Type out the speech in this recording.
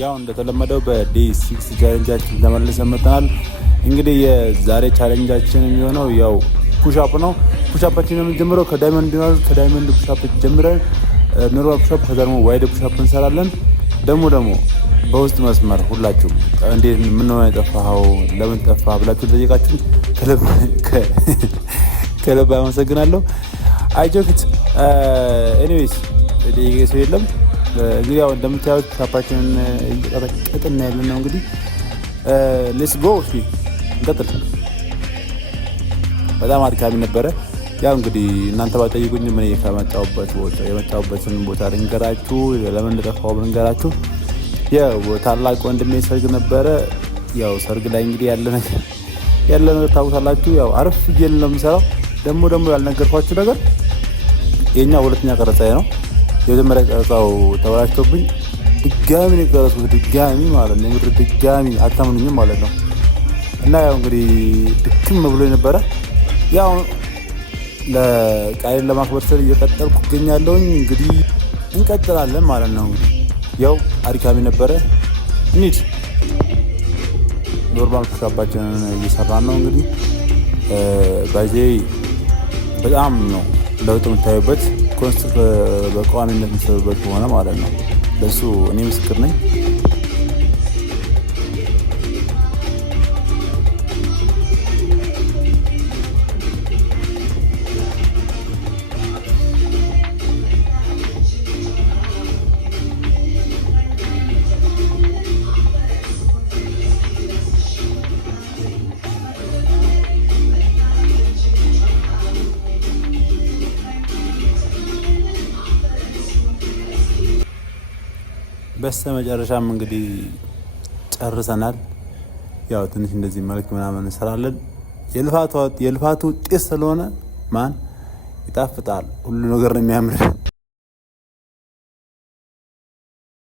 ያው እንደተለመደው በዴይ 6 ቻሌንጃችን ተመልሰን መጥተናል። እንግዲህ የዛሬ ቻሌንጃችን የሚሆነው ያው ፑሽአፕ ነው። ፑሽአፓችን የምንጀምረው ከዳይመንድ ፑሽአፕ ጀምረን ኖርማል ፑሽአፕ ከዛ ደግሞ ዋይድ ፑሽአፕ እንሰራለን። ደግሞ በውስጥ መስመር ሁላችሁም እንዴት ምን ነው የጠፋኸው ለምን ጠፋ ብላችሁ ጠይቃችሁ ከልብ አመሰግናለሁ። አይጆክት ኤኒዌይስ ደቂቃ ሰው የለም። እንግዲህ ያው እንደምታዩት ፑሽአፓችንን እየቀጠቀጥን ያለን ነው። እንግዲህ ሌትስ ጎ እሺ እንቀጥል። በጣም አድካሚ ነበረ። ያው እንግዲህ እናንተ ባጠይቁኝ ምን የመጣሁበትን ቦታ ልንገራችሁ፣ ለምን እንደጠፋሁ ልንገራችሁ። ያው ታላቅ ወንድሜ ሰርግ ነበረ። ያው ሰርግ ላይ እንግዲህ ያለ ነገር ታውቃላችሁ። ያው አረፍ እየልን ነው የምሰራው። ደግሞ ያልነገርኳችሁ ነገር የኛ ሁለተኛ ቀረጻዬ ነው። የመጀመሪያ ቀረጻው ተበላሽቶብኝ ድጋሚ ነው የቀረጽኩት። ድጋሚ ማለት ነው የምር ድጋሚ አታምኑኝም ማለት ነው። እና ያው እንግዲህ ድክም ብሎ ነበረ። ያው ለቃሌን ለማክበር ስል እየቀጠልኩ እገኛለሁኝ። እንግዲህ እንቀጥላለን ማለት ነው። እንግዲህ ያው አድካሚ ነበረ። እንሂድ። ኖርማል ፑሽአፓችንን እየሰራን ነው። እንግዲህ ባይዜ በጣም ነው ለውጥ የምታዩበት በቋሚነት የምትሰሩበት ሆነ ማለት ነው። ለሱ እኔ ምስክር ነኝ። በስተመጨረሻም እንግዲህ ጨርሰናል። ያው ትንሽ እንደዚህ መልክ ምናምን እንሰራለን። የልፋቱ ውጤት ስለሆነ ማን ይጣፍጣል። ሁሉ ነገር ነው የሚያምር።